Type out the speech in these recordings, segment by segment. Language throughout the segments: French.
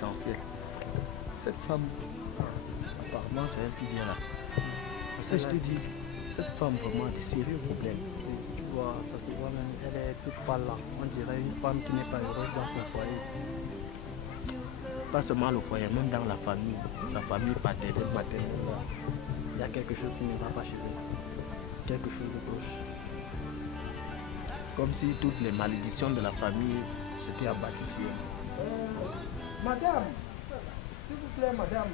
l'essentiel. Cette femme, apparemment, c'est elle qui vient là. Parce que je te dis, cette femme vraiment a de sérieux problèmes. Tu vois, ça se voit même, elle est toute pâle là. On dirait une femme qui n'est pas heureuse dans son foyer. Pas seulement le foyer, même dans la famille, sa famille paternelle, maternelle. Il y a quelque chose qui ne va pas chez elle. Quelque chose de gauche. Comme si toutes les malédictions de la famille s'étaient abattues sur elle. Madame, s'il vous plaît, madame,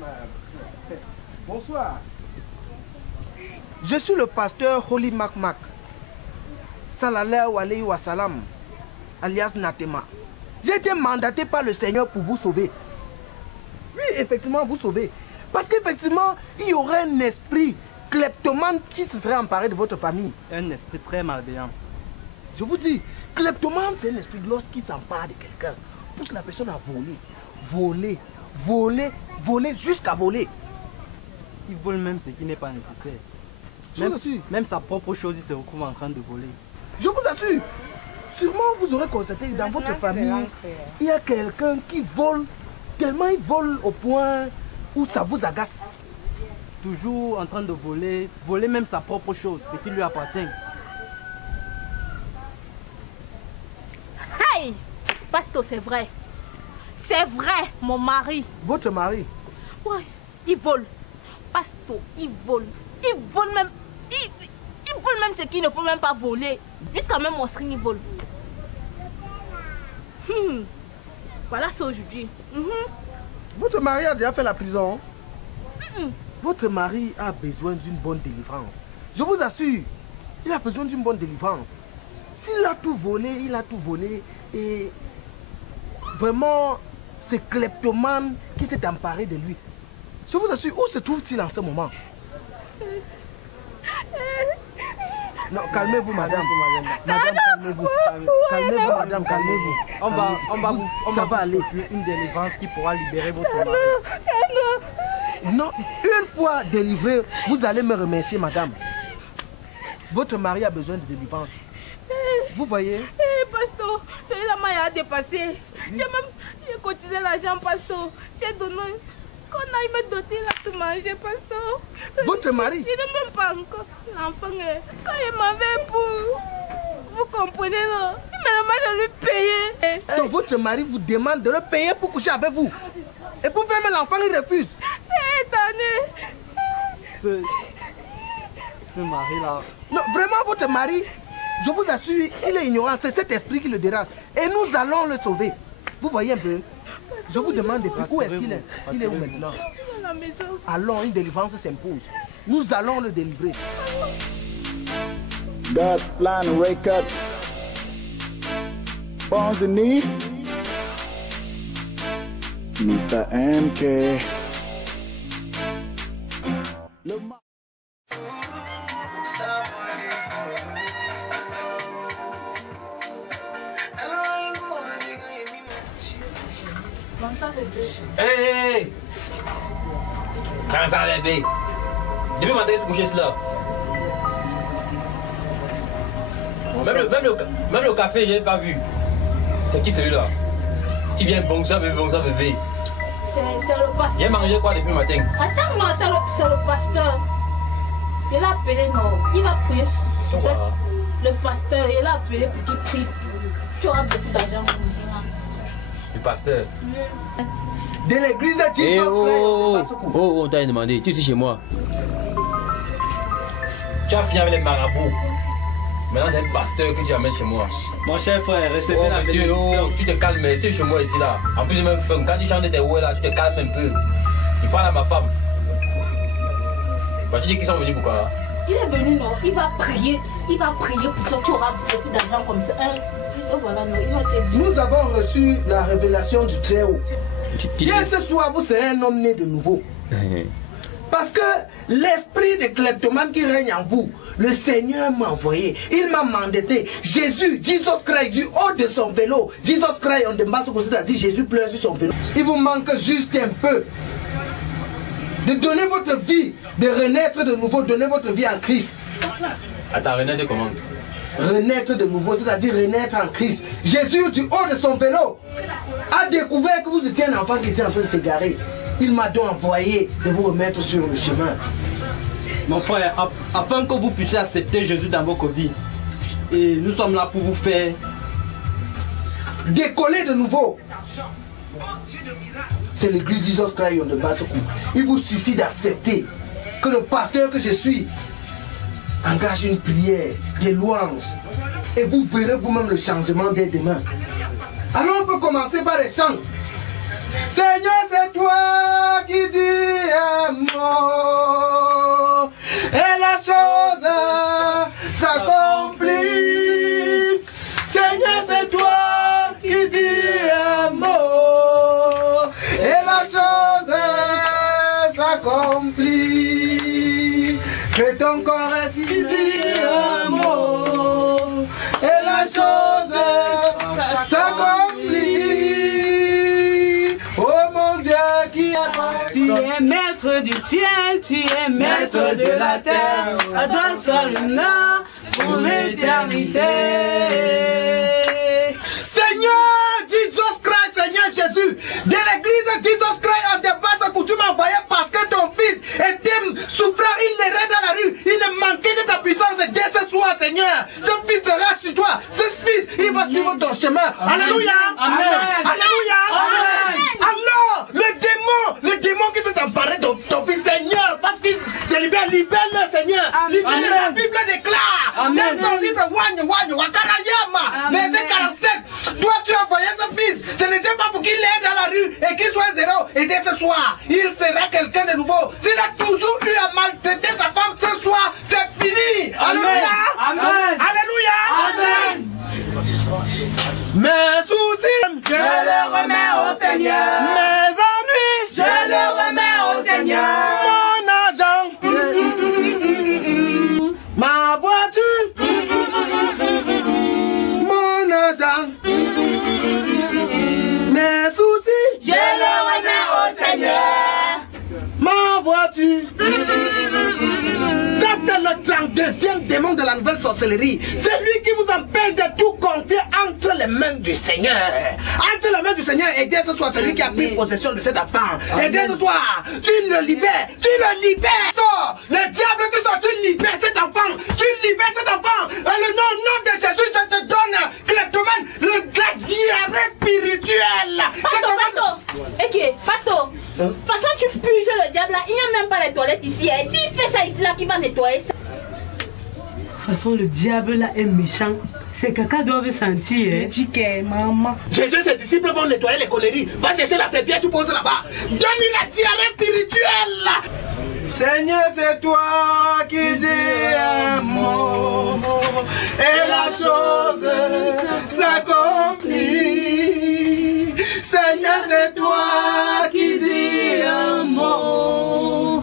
bonsoir. Je suis le pasteur Holy Makmak, Salallah wa alayhi wa salam, alias Natema. J'ai été mandaté par le Seigneur pour vous sauver. Oui, effectivement, vous sauver. Parce qu'effectivement, il y aurait un esprit kleptomane qui se serait emparé de votre famille. Un esprit très malveillant. Je vous dis, kleptomane, c'est un esprit lorsqu'il s'empare de quelqu'un, pousse la personne à voler, voler, voler, voler, jusqu'à voler. Il vole même ce qui n'est pas nécessaire. Je vous assure. Même sa propre chose, il se retrouve en train de voler. Je vous assure. Sûrement, vous aurez constaté que dans votre famille, il y a quelqu'un qui vole, tellement il vole au point où ça vous agace. Toujours en train de voler, voler même sa propre chose, ce qui lui appartient. Hey! Pasto, c'est vrai. C'est vrai, mon mari. Votre mari? Ouais, il vole. Pasto, il vole. Il vole même. Il vole même ce qu'il ne faut même pas voler. Jusqu'à même mon string, il vole. Voilà ça aujourd'hui. Votre mari a déjà fait la prison. Votre mari a besoin d'une bonne délivrance. Je vous assure, il a besoin d'une bonne délivrance. S'il a tout volé, il a tout volé. Et vraiment, c'est kleptomane qui s'est emparé de lui. Je vous assure, où se trouve-t-il en ce moment? Non, calmez-vous, madame. Madame, calmez-vous. Calmez-vous, madame, calmez-vous. Ça va aller. Une délivrance qui pourra libérer votre mari. Non, une fois délivré, vous allez me remercier, madame. Votre mari a besoin de délivrance. Vous voyez? Pasteur, celui-là m'a dépassé. J'ai cotisé l'argent, pasteur. J'ai donné. Qu'on aille me doter là tout manger, pasteur. Votre mari? Il n'est même pas encore l'enfant. Quand il m'avait pour. Vous comprenez, non? Il me demande de lui payer. Donc votre mari vous demande de le payer pour coucher avec vous. Et pour faire l'enfant, il refuse. Ce mari-là. Non, vraiment, votre mari, je vous assure, il est ignorant. C'est cet esprit qui le dérange. Et nous allons le sauver. Vous voyez un peu? Je vous demande depuis où est-ce qu'il est? Il est où maintenant? À la maison. Allons, une délivrance s'impose. Nous allons le délivrer. God's plan record. Bonzini. Mr. MK. Hey! Comment ça, bébé? Depuis matin, il se couche cela. Même le café, je n'ai pas vu. C'est qui celui-là? Qui vient bonsoir bébé, bonsoir bébé? C'est le pasteur. Il a mangé quoi depuis le matin? Attends, non, c'est le pasteur. Il a appelé, non. Il va prier. Le pasteur, il a appelé pour qu'il prie. Tu auras beaucoup d'argent pour nous. Le pasteur. De l'église de Hey, Jesus. on t'a demandé, tu es chez moi. Tu as fini avec les marabouts. Maintenant, c'est un pasteur que tu amènes chez moi. Mon cher frère, recevez la monsieur, bénédiction. tu te calmes, tu es chez moi ici là. En plus, j'ai même faim. Quand tu chantes tes ouais là, tu te calmes un peu. Il parle à ma femme. Bah, tu dis qu'ils sont venus pourquoi là? Il est venu, non. Il va prier. Il va prier pour toi. Tu auras beaucoup d'argent comme ça. Et voilà, non. Il va te dire. Nous avons reçu la révélation du Très-Haut. Dès ce soir, vous serez un homme né de nouveau. Parce que l'esprit de kleptomane qui règne en vous, le Seigneur m'a envoyé, il m'a mandaté. Jésus, Jesus Christ, du haut de son vélo, Jesus Christ, on demande ce que c'est-à-dire, Jésus pleure sur son vélo. Il vous manque juste un peu de donner votre vie, de renaître de nouveau, donner votre vie en Christ. Attends, renaître comment? renaître de nouveau, c'est-à-dire renaître en Christ. Jésus, du haut de son vélo, a découvert que vous étiez un enfant qui était en train de s'égarer. Il m'a donc envoyé de vous remettre sur le chemin. Mon frère, afin que vous puissiez accepter Jésus dans votre vie, et nous sommes là pour vous faire décoller de nouveau. C'est l'église Jesus Christ de Basokou. Il vous suffit d'accepter que le pasteur que je suis engage une prière, des louanges, et vous verrez vous-même le changement dès demain. Alors on peut commencer par les chants. Seigneur, c'est toi qui dis un mot, et la chose s'accomplit. Seigneur, c'est toi qui dis un mot, et la chose s'accomplit. Que ton corps est si dit un mot, et la chose s'accomplit. Oh mon Dieu qui a... Tu es maître du ciel, tu es maître de la terre. À toi soit l'honneur pour l'éternité. Seigneur Jesus Christ, Seigneur Jésus, de l'église Jesus Christ en dépasse que tu m'as envoyé parce que ton fils était souffrant, il errait dans la rue, il ne manquait que ta puissance et dès ce soir, Seigneur, ce fils sera sur toi, ce fils, il va suivre ton chemin. Alléluia. Amen. Alléluia. Amen. Alors, le démon qui s'est emparé de ton fils, Seigneur, parce qu'il se libère, libère-le, Seigneur. Libère-le, la Bible déclare. Dans ton livre, Wakarayama, verset 47, toi tu as envoyé ce fils, ce n'était pas pour qu'il aille dans la rue et qu'il soit zéro, et dès ce soir, il sera quelqu'un de nouveau. S'il a toujours eu à maltraiter sa femme ce soir, c'est fini. Alléluia. Amen. Alléluia. Amen. Mes soucis, je les remets au Seigneur. Mes ennuis, je les remets au Seigneur. Mon argent, ma voiture, mon argent, mes soucis, je les remets au Seigneur. Ma voiture. Ça c'est le 32e démon de la nouvelle sorcellerie. C'est lui qui vous empêche de tout confier entre les mains du Seigneur. Entre les mains du Seigneur, et dès ce soir, c'est lui qui a pris possession de cet enfant. Et dès ce soir, tu le libères. Tu le libères. Sors. Le diable qui sort, tu libères cet enfant. Tu libères cet enfant. Et le nom de Jésus, je te donne, kleptomane, la diarrhée spirituelle. Pastor, de toute façon tu puges le diable là, il n'y a même pas les toilettes ici. Et s'il fait ça ici là, qui va nettoyer ça? De toute façon, le diable là est méchant. C'est caca doivent sentir. Maman. Jésus et ses disciples vont nettoyer les conneries. Va chercher la serpillère, tu poses là-bas. Donne-lui la diarrhée spirituelle. Seigneur, c'est toi qui dis un mot et la chose s'accomplit. Seigneur, c'est toi qui dis un mot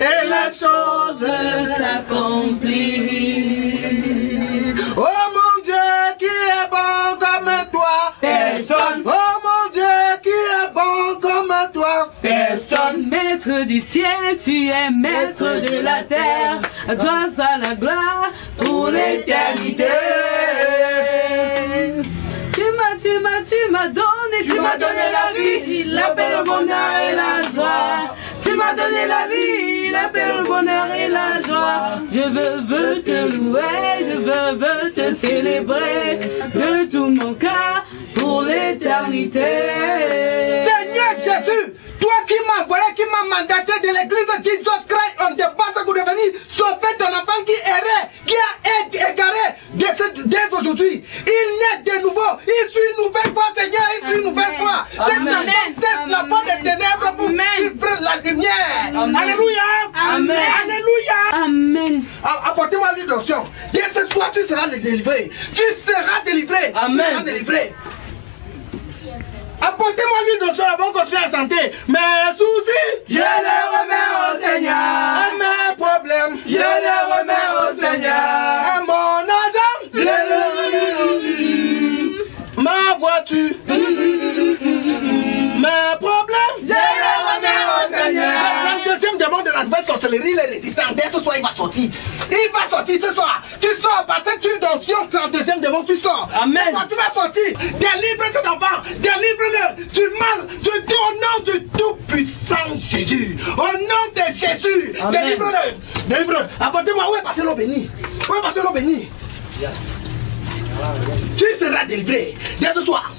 et la chose s'accomplit. Oh mon Dieu, qui est bon comme toi? Personne. Oh mon Dieu, qui est bon comme toi? Personne. Maître du ciel, tu es maître de la terre. À toi soit la gloire pour l'éternité. Tu m'as donné la vie, la paix, le bonheur et la joie. Tu m'as donné la vie, la paix, le bonheur et la joie. Je veux te louer, je veux te célébrer de tout mon cœur pour l'éternité. Seigneur Jésus, toi qui m'as envoyé, qui m'as mandaté de l'église de Jesus Christ, on te passe pour devenir sauver ton enfant qui errait, qui a égaré dès aujourd'hui. Il naît de nouveau, il suit une nouvelle fois, Seigneur, il suit une nouvelle fois. Cette enfant cesse la porte des ténèbres pour vivre la lumière. Amen. Alléluia. Amen. Alléluia. Amen. Apportez-moi l'huile d'onction. Dès ce soir, tu seras délivré. Tu seras délivré. Amen. Tu seras délivré. Apportez-moi l'huile d'onction avant qu'on continue à chanter. Mes soucis, Je les remets au Seigneur. mes problèmes, Je les remets au Seigneur. mon argent, ma voiture, mes problèmes, Je les remets au Seigneur. le 32e démon de la nouvelle sorcellerie. galerie Les Résistants. Dès ce soir, il va sortir. Il va sortir ce soir. Tu sors parce que tu es dans Sion 32e démon, tu sors. Amen. Tu vas sortir. Délivre cet enfant. Délivre-le du mal. Au nom du tout-puissant Jésus. Au nom de Jésus. Délivre-le. Délivre-le. Apportez-moi, où est passé l'eau bénie? Où est passé l'eau bénie? Tu seras délivré dès ce soir.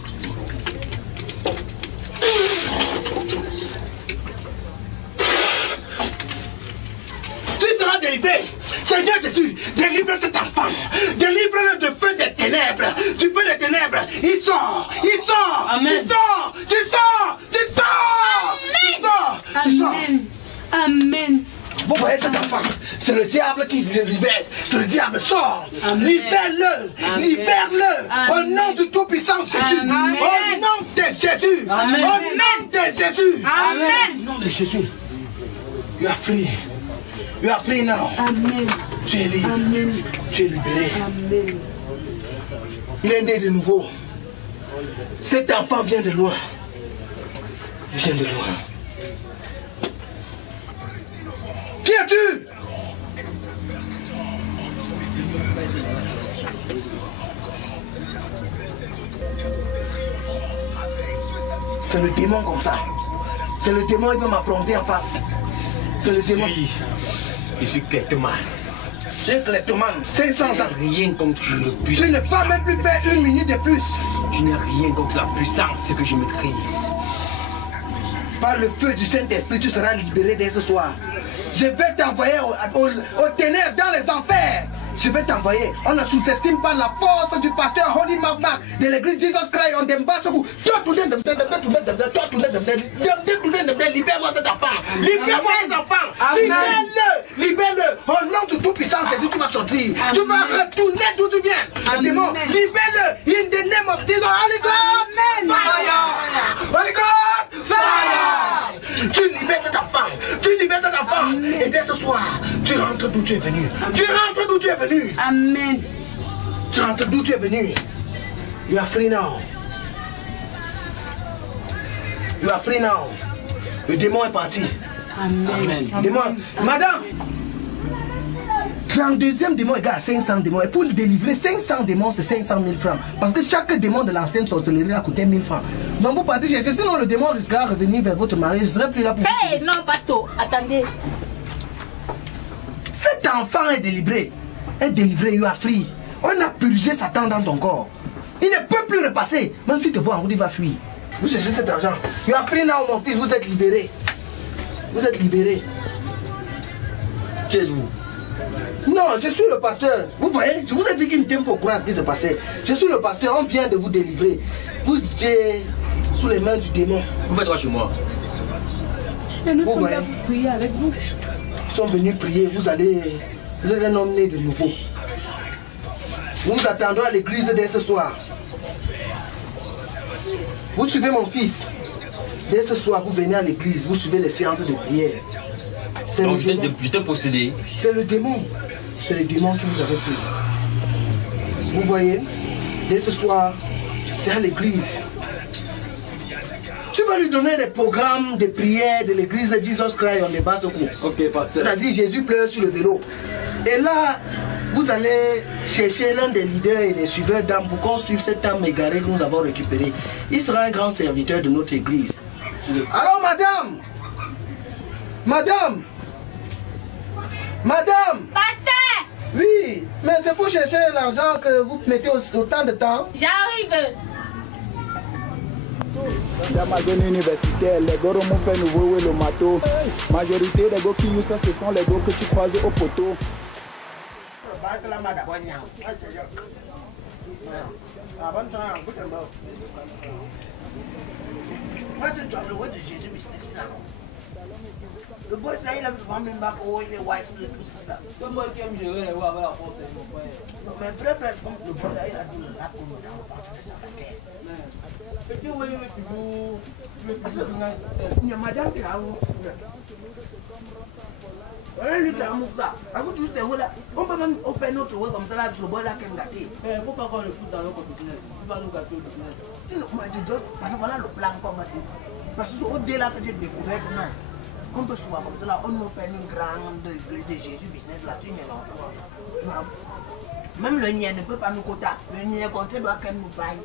Tu seras délivré. Seigneur Jésus, délivre cet enfant. Délivre-le du feu des ténèbres. Du feu des ténèbres. Il sort. Il sort. Amen. Il sort. Tu sors. Tu sors. Tu sors. Tu sors. Amen. Vous voyez cet enfant, c'est le diable qui le libère. Que le diable sort. Libère-le. Libère-le. Au nom du Tout-Puissant Jésus. Amen. Au nom de Jésus. Amen. Au nom de Jésus. Amen. Au nom de Jésus. You are free. You are free now. Amen. Tu es libre. Amen. Tu es libéré. Amen. Il est né de nouveau. Cet enfant vient de loin. Il vient de loin. Qui es-tu? C'est le démon comme ça. C'est le démon qui veut m'affronter en face. C'est le démon. Je suis Cleptoman. Tu es Cleptoman, 500 ans. Rien contre le puissant. Tu ne peux même plus faire une minute de plus. Je n'ai rien contre la puissance que je maîtrise. Par le feu du Saint-Esprit, tu seras libéré dès ce soir. Je vais t'envoyer aux ténèbres, dans les enfers. Je vais t'envoyer. On ne sous-estime pas la force du pasteur Holy Mark de l'église Jesus Christ. On débat ce coup. Libère-moi cet enfant. Libère-moi cet enfant. Libère-le. Libère-le. Au nom du Tout-Puissant Jésus, tu vas sortir. Tu vas retourner d'où tu viens. Le démon, libère-le. In the name of Jesus. Holy God. Fire. Holy God. Fire. Tu libères cet enfant. Tu libères cet enfant. Et dès ce soir, tu rentres d'où tu es venu. Tu rentres d'où tu es venu. Amen. Tu rentres d'où tu es venu. You are free now. You are free now. Le démon est parti. Amen. Le démon. Madame, 32e démon égale à 500 démons. Et pour le délivrer, 500 démons, c'est 500 000 francs. Parce que chaque démon de l'ancienne sorcellerie a coûté 1000 francs. Donc vous partez chercher, sinon le démon risquera de revenir vers votre mari. Je ne serai plus là pour vous. Hey, non, pasteur, attendez. Cet enfant est délivré. Est délivré, you are free. On a purgé Satan dans ton corps. Il ne peut plus repasser. Même s'il te voit en route, il va fuir. Vous cherchez cet argent. You are free now, mon fils, vous êtes libéré. Vous êtes libéré. Qui êtes-vous? Non, je suis le pasteur. Vous voyez, je vous ai dit qu'il ne tient pas au courant de ce qui s'est passé. Je suis le pasteur, on vient de vous délivrer. Vous étiez sous les mains du démon. Vous faites quoi chez moi? Et nous sommes là pour prier avec vous. Ils sont venus prier, vous êtes un homme né de nouveau. Nous attendons à l'église dès ce soir. Vous suivez mon fils. Dès ce soir, vous venez à l'église, vous suivez les séances de prière. Donc je t'ai possédé. C'est le démon. C'est le démon qui vous avait pris. Vous voyez, dès ce soir, c'est à l'église. Tu vas lui donner les programmes de prière de l'église de Jesus Christ on les bas ce coup. Ok, pasteur. C'est-à-dire Jésus pleure sur le vélo. Et là, vous allez chercher l'un des leaders et des suiveurs d'âme pour qu'on suive cet âme égarée que nous avons récupérée. Il sera un grand serviteur de notre église. Alors, madame! Madame! Madame! Pasteur! Oui, mais c'est pour chercher l'argent que vous mettez autant de temps. J'arrive! Dans ma zone universitaire, les gars m'ont fait nouveau le mato. Majorité des gars qui usent ça, ce sont les gars que tu croises au poteau. Le boss là, il a vraiment même pas où il est wise de tout ça. C'est moi qui aime gérer les voix avec la force, mon frère. Non, mais frère, le boss là, il a dit le rap comme Et tu vois, il est toujours. il y a madame qui a où. On lui a un ça. À vous tous, on peut même open notre voix comme ça là, le boss là qui est gâté. Mais pourquoi on le fout dans notre business? Tu vas nous gâter au business. Tu nous m'as dit, parce que voilà le plan qu'on m'a dit. Parce que c'est au-delà que j'ai découvert, non. On peut choisir comme cela, on nous fait une grande de Jésus business là-dessus. Même le nien ne peut pas nous quota. Le nien contre doit qu'elle nous paye.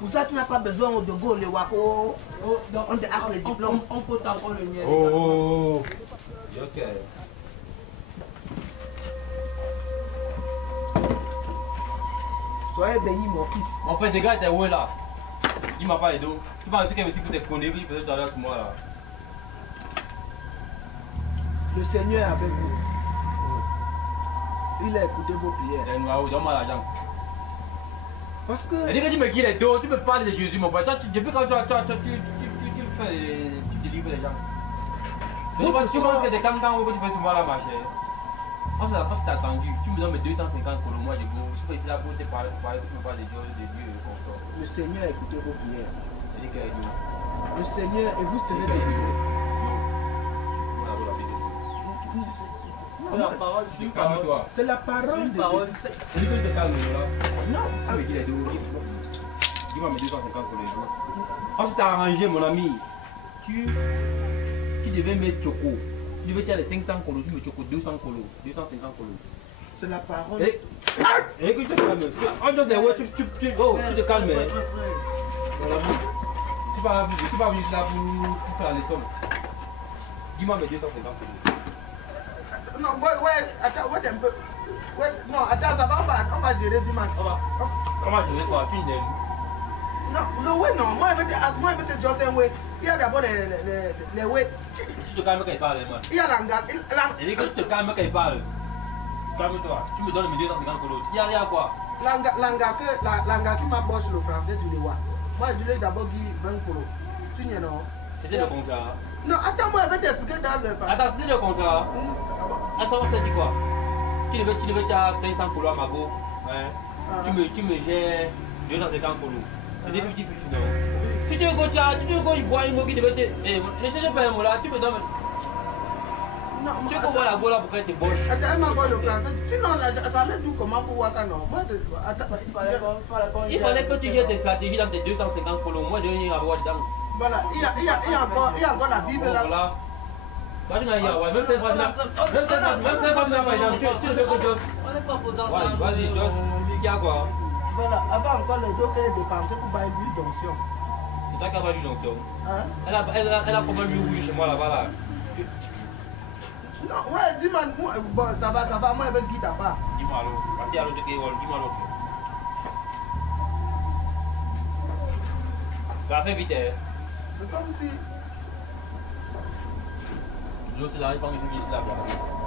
Pour ça, tu n'as pas besoin de go le wako. On te offre le diplôme. On peut encore le nien. Oh, ok. Soyez béni, mon fils. En fait, les gars, t'es où là? Il m'a pas les dos. Tu vas rester aussi pour tes conneries, peut-être dans ce mois là. Le Seigneur est avec vous. Il a écouté vos prières. Donne-moi l'argent. Parce que. Et dès que tu me guides les dos, tu peux parler de Jésus, mon frère. Depuis quand tu délivres les gens. Tu penses que des cancans que tu fais souvent là, ma chère. Quand c'est attendu, tu me donnes mes 250 pour le mois de go. Je suis ici là pour te parler, tu me parles de Dieu et de son sort. Le Seigneur a écouté vos prières. C'est-à-dire que Dieu. Le Seigneur, et vous serez bénis. C'est la parole, c'est une parole. C'est la parole de Dieu. C'est lui que je te calme là. Non. Tu me dis les deux. Dis-moi mes 250 pour les jours. Quand tu t'es arrangé, mon ami, tu devais mettre Choco. Tu devais tirer les 500 colos, tu mets Choco 200 colos, 250 colos. C'est la parole. Et que je te calme. On dit c'est ouais, tu te calmes. Tu vas venir là pour faire les sommes. Dis-moi mes 250 colos. Non, ouais, attends, ouais, un peu. Ouais, non, attends, ça va, on va gérer dimanche. On va gérer quoi? Tu n'aimes? Non, ouais, non, moi, avec le Johnson, ouais, il y a d'abord les ouais. Tu te calmes quand il parle, moi. Il y a l'anga. Et que tu te calmes quand il parle. Calme-toi. Tu me donnes mes 250 colos. Il y a quoi? L'anga qui m'aborde le français, tu le vois. Moi, je lui ai d'abord dit 20 colos. Tu n'y es non? C'était le contrat. Non, attends, moi, je vais t'expliquer dans le passé. Attends, c'était le contrat. Attends, on s'est dit quoi? Tu devais faire 500 colos à ma go. Tu me gères 250 colos. C'est des petits filles, non? Si tu veux go, il boit une mot qui devait te. Ne cherche pas un mot là, tu me donnes. Non, tu veux qu'on voit la go là pour qu'elle te bosse. Attends, elle m'aborde le français. Sinon, ça allait tout comment pour Waka, non? Moi, il fallait que tu gères tes stratégies dans tes 250 colos. Moi, je viens avoir dedans. Voilà, il y a encore la Bible là. Voilà. Même cette femme-là, tu le fais que Joss. On n'est pas posant. Vas-y, Joss, dis qu'il y a quoi? Voilà, avant encore les deux qu'elle dépensait pour bailler l'huile d'onction. C'est toi qui as pas l'huile d'onction. Hein? Elle a comment lui rouge chez moi là-bas là. Non, ouais, dis-moi, bon, ça va, moi avec Guy d'abord. Dis-moi alors, parce qu'il y a l'autre qui est dis-moi l'autre. Va faire vite, hein. C'est comme si. L'autre c'est là, il faut que je finisse là.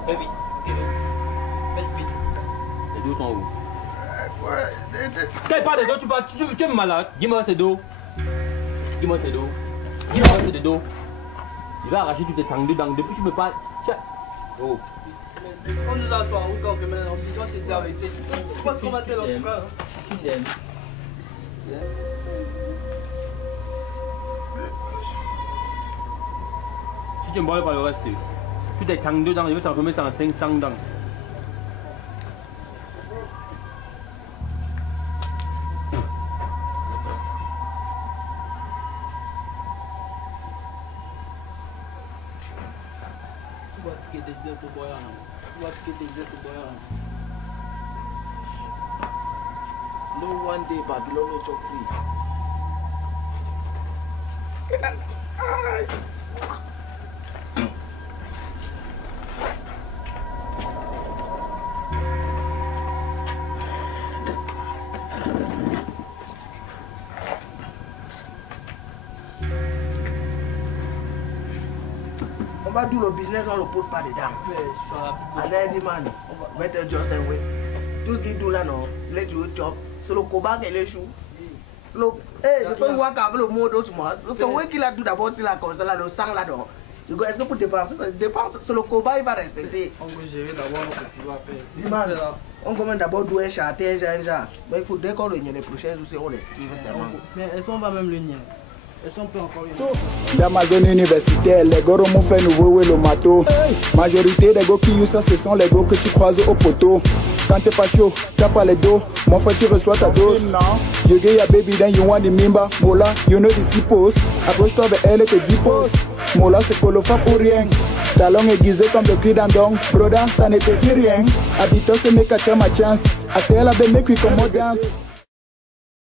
Fais vite, faites vite. Les dos sont où? Quand il parle des dos, tu es malade. Dis-moi ces dos. Dis-moi ces dos. Dis-moi ces dos. Il va arracher toutes tes tangues dedans. Depuis tu me parles. Oh. On nous a soir ou quand même, on dit que tu étais avec tes. Tu vas combattre l'autre frère. Tu l'aimes. Si tu me bois pas le reste, tu t'es tangues dedans, je vais transformer ça en 500 dedans. No one day Babylon will talk free. On va do le business, on ne le pose pas dedans. Allez, dis man, on va mettre un job, c'est vrai. Tout ce qu'il dit là, non, les jours job, c'est le combat qui les choux. Je peux voir qu'avec le mot d'autre, moi, c'est vrai qu'il a tout d'abord, c'est la cause, là, le sang là-dedans. Est-ce que pour dépenser, c'est le combat, il va respecter. On peut gérer d'abord notre pouvoir. On commence d'abord douer chanter, genre. Mais il faut dès qu'on le nie les prochaines aussi, on l'esquive seulement. Mais est-ce qu'on va même le nier? Est-ce qu'on peut encore Dans ma zone universitaire, les gars m'ont fait nouveau le matos. Majorité des gars qui usent ça, ce sont les gars que tu croises au poteau. Quand t'es pas chaud, t'as pas les dos. Mon frère, tu reçois ta dose. You get your baby, then you want the mimba. Mola, you know the suppose. Approche-toi vers elle et te dis pause. Mola c'est colofa pour rien. Talon aiguisé comme le cri d'un don. Broda, ça ne te dit rien. Habitant c'est mes 4 ma chance. A terre la belle me qui comme danse.